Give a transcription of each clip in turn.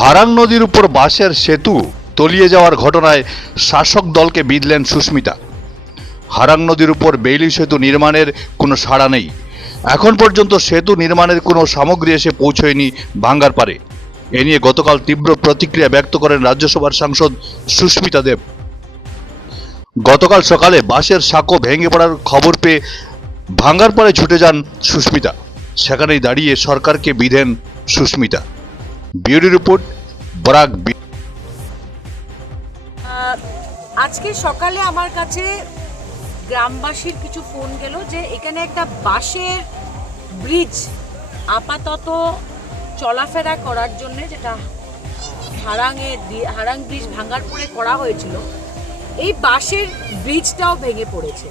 হারাং নদীর উপর বাঁশের সেতু তলিয়ে যাওয়ার ঘটনায় শাসক দলকে বিঁধলেন সুস্মিতা। হারাং নদীর উপর বেইলি সেতু নির্মাণের কোনো সাড়া নেই। এখন পর্যন্ত সেতু নির্মাণের কোনো সামগ্রী এসে পৌঁছয়নি ভাঙ্গার পারে। এ নিয়ে গতকাল তীব্র প্রতিক্রিয়া ব্যক্ত করেন রাজ্যসভার সাংসদ সুস্মিতা দেব। গতকাল সকালে বাঁশের সাঁকো ভেঙে পড়ার খবর পেয়ে ভাঙ্গার পারে ছুটে যান সুস্মিতা। সেখানেই দাঁড়িয়ে সরকারকে বিধেন সুস্মিতা। Bureau report, Barak. আজকে সকালে আমার কাছে গ্রামবাসীর কিছু ফোন গেল যে এখানে একটা বাঁশের ব্রিজ আপাতত চলাফেরা করার জন্য, যেটা হারাং ব্রিজ ভাঙ্গার পরে করা হয়েছিল, এই বাঁশের ব্রিজটাও ভেঙে পড়েছে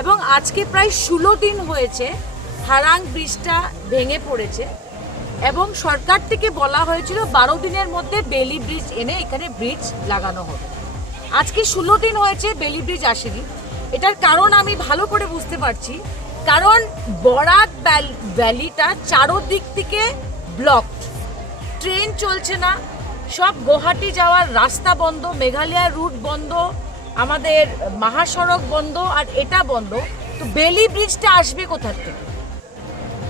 এবং আজকে প্রায় 16 দিন হয়েছে হারাং ব্রিজটা ভেঙে পড়েছে এবং সরকার থেকে বলা হয়েছিল 12 দিনের মধ্যে বেলি ব্রিজ এনে এখানে ব্রিজ লাগানো হবে। আজকে 16 দিন হয়েছে, বেলি ব্রিজ আসেনি। এটার কারণ আমি ভালো করে বুঝতে পারছি, কারণ বরাক ভ্যালিটা চারোদিক থেকে ব্লকড, ট্রেন চলছে না, সব গুয়াহাটি যাওয়ার রাস্তা বন্ধ, মেঘালয় রুট বন্ধ, আমাদের মহাসড়ক বন্ধ, আর এটা বন্ধ। তো বেলি ব্রিজটা আসবে কোথা থেকে?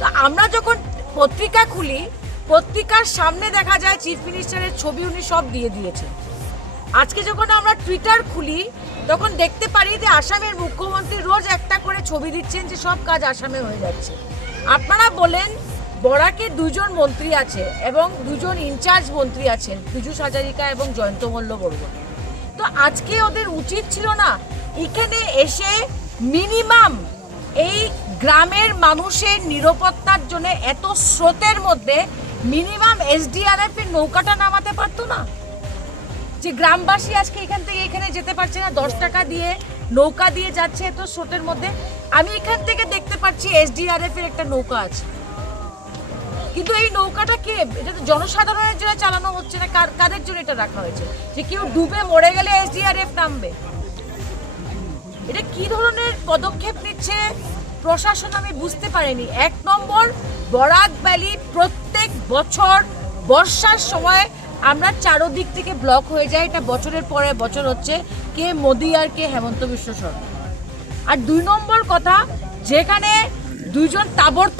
তো আমরা যখন পত্রিকা খুলি, পত্রিকার সামনে দেখা যায় চিফ মিনিস্টারের ছবি উনি সব দিয়ে দিয়েছেন। আজকে যখন আমরা টুইটার খুলি তখন দেখতে পারি যে আসামের মুখ্যমন্ত্রী রোজ একটা করে ছবি দিচ্ছেন যে সব কাজ আসামে হয়ে যাচ্ছে। আপনারা বলেন, বরাকে 2 জন মন্ত্রী আছে এবং 2 জন ইনচার্জ মন্ত্রী আছেন, পীযূষ হাজারিকা এবং জয়ন্ত মল্লবর্মন। তো আজকে ওদের উচিত ছিল না এখানে এসে মিনিমাম এই গ্রামের মানুষের নিরাপত্তার জন্য এত স্রোতের মধ্যে মিনিমাম এসডিআরএফ এর নৌকাটা নামাতে পারতো না? যে গ্রামবাসী আজকে এখান থেকে এখানে যেতে পারছে না, 10 টাকা দিয়ে নৌকা দিয়ে যাচ্ছে এত স্রোতের মধ্যে। আমি এখান থেকে দেখতে পাচ্ছি এসডিআরএফ এর একটা নৌকা আছে, কিন্তু এই নৌকাটা কে? এটা তো জনসাধারণের জন্য চালানো হচ্ছে না, কাদের জন্য এটা রাখা হয়েছে? যে কেউ ডুবে মরে গেলে এসডিআরএফ নামবে? এটা কি ধরনের পদক্ষেপ নিচ্ছে প্রশাসন আমি বুঝতে পারিনি। 1 নম্বর, বরাক ভ্যালি প্রত্যেক বছর বর্ষার সময় আমরা চারোদিক থেকে ব্লক হয়ে যায়। এটা বছরের পরে বছর হচ্ছে, কে মোদি আর কে হেমন্ত বিশ্ব শর্মা। আর 2 নম্বর কথা, যেখানে 2 জন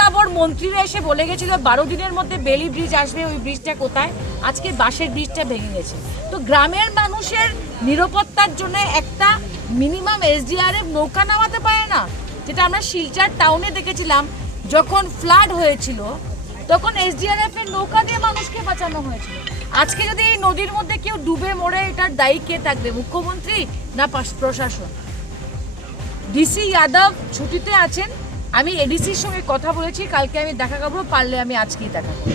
তাবর মন্ত্রীরা এসে বলে গেছিল 12 দিনের মধ্যে বেলি ব্রিজ আসবে, ওই ব্রিজটা কোথায়? আজকে বাঁশের ব্রিজটা ভেঙে গেছে। তো গ্রামের মানুষের নিরাপত্তার জন্য একটা মিনিমাম এসডিআরএফ নৌকা নামাতে পারে না? যেটা আমরা শিলচর টাউনে দেখেছিলাম, যখন ফ্লাড হয়েছিল তখন এসডিআরএফ এর নৌকা দিয়ে মানুষকে বাঁচানো হয়েছিল। আজকে যদি এই নদীর মধ্যে কেউ ডুবে মরে, এটার দায়ী কে থাকবে? মুখ্যমন্ত্রী না প্রশাসন? ডিসি যাদব ছুটিতে আছেন, আমি এডিসির সঙ্গে কথা বলেছি, কালকে আমি দেখা করবো, পারলে আমি আজকেই দেখা করবো।